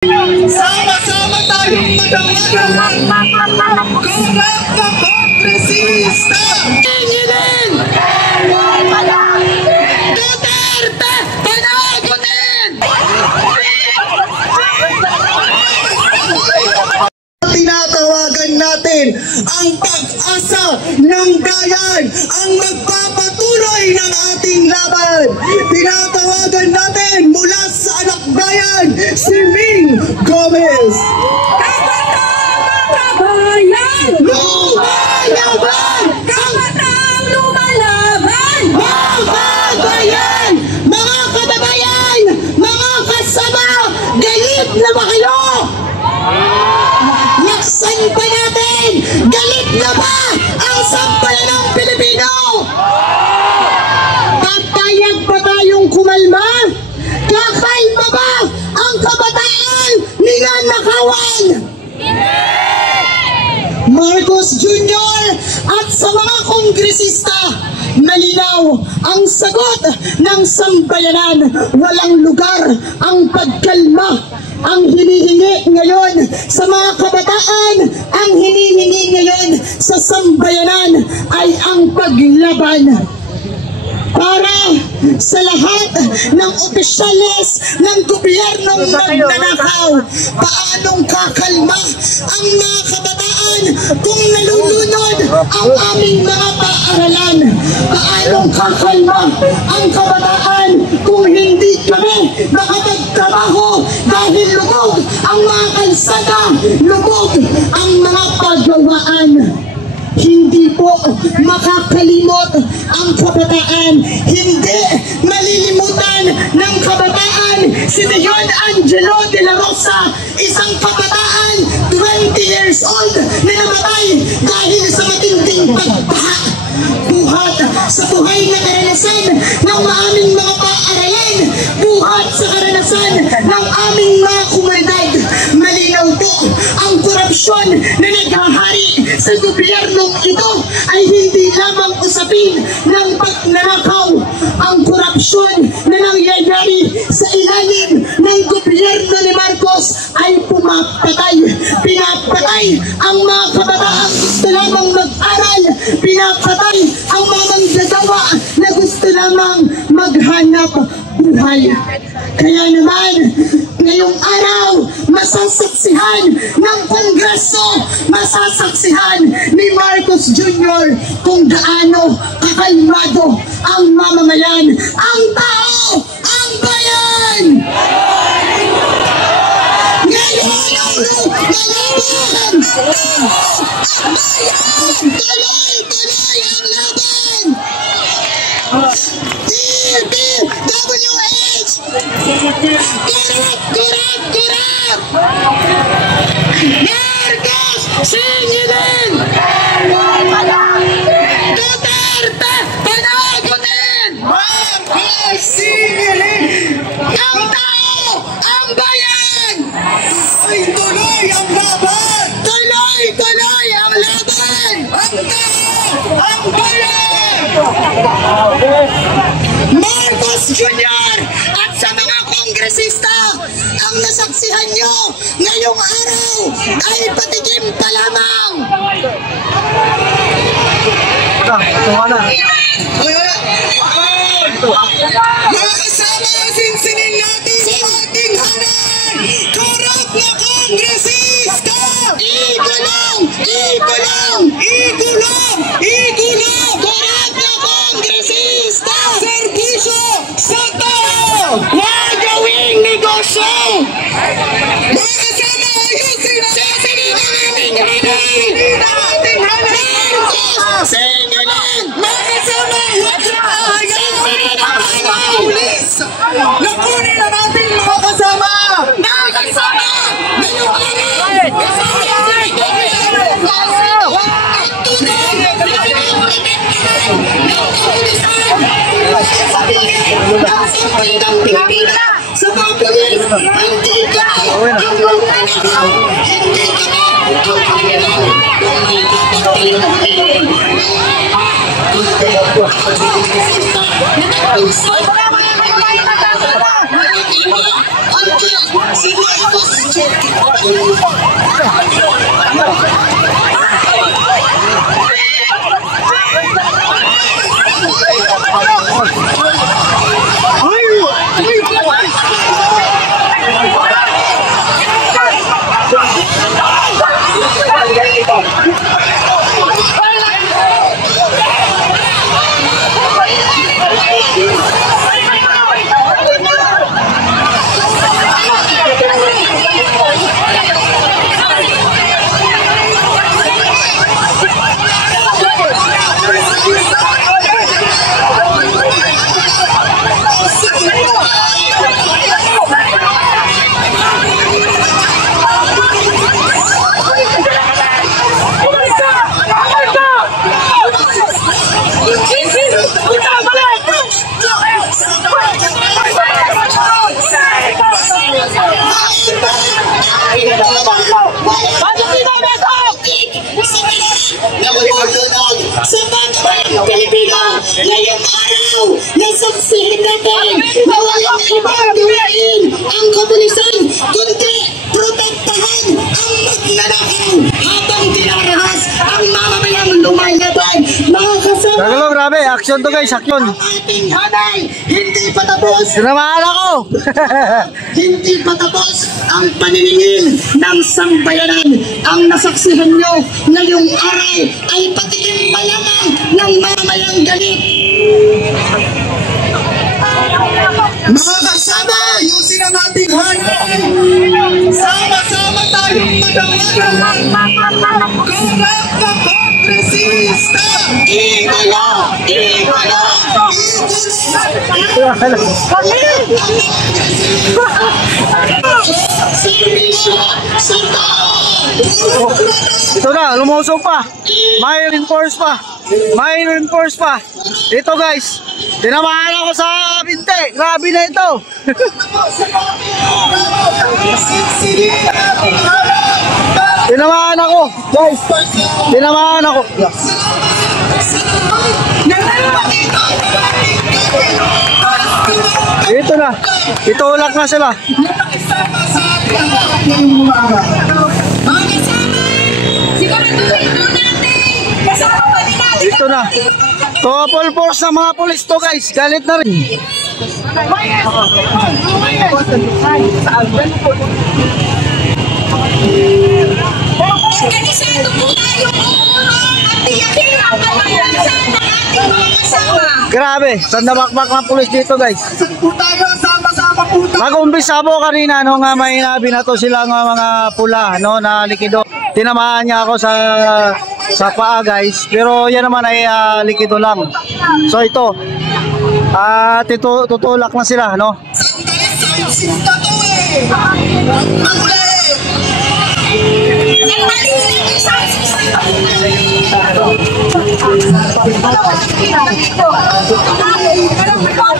Sama-sama tayong madawagan kurang na kongresista! Tinginin! Duterte! Panagutin! Tinatawagan natin ang pag-asa ng bayan, ang magpapatuloy ng ating laban. Tinatawagan natin mula sa anak bayan, si Ming Gomez. Kabayan! Lumalaban! Kabatang lumalaban! Mababayan! Mga kababayan! Mga kasama! Galit na ba kayo? Laksan pa natin! Galit na ba ang sambayan ng Pilipino? Papayag pa tayong kumalma? Kakalma ba ang kabataan ninanakawan? Marcos Jr. at sa mga kongresista, malinaw ang sagot ng sambayanan. Walang lugar ang pagkalma. Ang hinihingi ngayon sa mga kabataan, ang hinihingi ngayon sa sambayanan ay ang paglaban. Para sa lahat ng opisyales ng gobyernong magnanakaw, paanong kakalma ang mga kabataan kung nalulunod ang aming mga paaralan? Paanong kakalma ang kabataan kung hindi kami makapagtrabaho dahil lubog ang mga kalsada, lubog ang mga pagawaan? Hindi po makakalimot ang kabataan. Hindi malilimutan ng kabataan si Leon Angelo de la Rosa, isang kabataan 20 years old na namatay dahil sa matinding pagbaha. Buhat sa buhay na karanasan ng aming mga paaralan, buhat sa karanasan ng aming mga komunidad. Malinaw po ang korupsyon na naghahari sa gobyernong ito ay hindi lamang usapin ng pagnanakaw. Ang korupsyon na nangyayari sa ilalim ng gobyerno ni Marcos ay pumapatay. Pinapatay ang mga kabataang gusto lamang mag-aral. Pinapatay ang mga manggagawa na gusto lamang maghanap buhay. Kaya naman, ngayong araw, masasaksihan ng Kongreso, masasaksihan ni Marcos Jr. kung gaano kakalmado ang mamamayan, ang tao, ang bayan! Ngayon ang lalaban! Ang bayan! Tuloy-tuloy ang laban! DPWH! Kurap! Marcos, singilin! Duterte, panagutin! Marcos, singilin! Ang tao, ang bayan! Ay, tuloy ang laban! Tuloy-tuloy ang laban! Ang tao, ang bayan! Marcos Jr. at sa mga kongresista, ang nasaksihan nyo ngayong araw ay patigim pa lamang. Mga kasama, sinsinin natin sa ating hanan, kurap na kongresista! Igulong! Igulong! Igulong! Igulong! Kurap na kongresista! Serbisyo sa tao! Huwag gawing negosyo! Mga kasama, ayusin natin ang ating hanan! Singilan! Mga kasama, huwag na ayusin ang ating pulis! Nakunin na natin mga kasama! Mga kasama! Ngayong sa mga pulis, hindi ka ang mga hindi ka ang kanilang Sa banang Pilipino, ngayong araw, nasaksihin natin na walang ibang gawain ang komunistan, kundi protektahan ang magnanakaw habang tinarahas ang mamamayang lumalaban. Mga kasama, grabe, action to guys, action. ang ating hanay, hindi pa tapos. Sinamahan ako. Hindi pa tapos ang paniningil ng sambayanan. Ang nasaksihan nyo ngayong araw ay patikim pa lamang ng mamamayang galit. Mga kasama, ayusin ang ating hanay. Sama-sama tayong manawagan. Korapta kongresista! Igala! Igala! Servisyo sa tao! Ito na, lumusog pa. May reinforce pa. May reinforce pa. Ito guys, tinamahan ako sa binte. Grabe na ito. Tinamahan ako. Guys, tinamahan ako. Ito na. Itulak na sila. Ito na. Couple force ng mga pulis to guys. Galit na rin. Organisado po tayo at tiyakin ang kaligtasan ng ating mga kasama. Grabe. Sandabakbak ng pulis dito guys. Sama-sama po tayo. Mag-umpisa po kanina nung may binato sila ng mga pula no, na likido. Tinamahan niya ako sa paa guys. Pero yan naman ay likido lang. So ito. Tutulak na sila no. Ang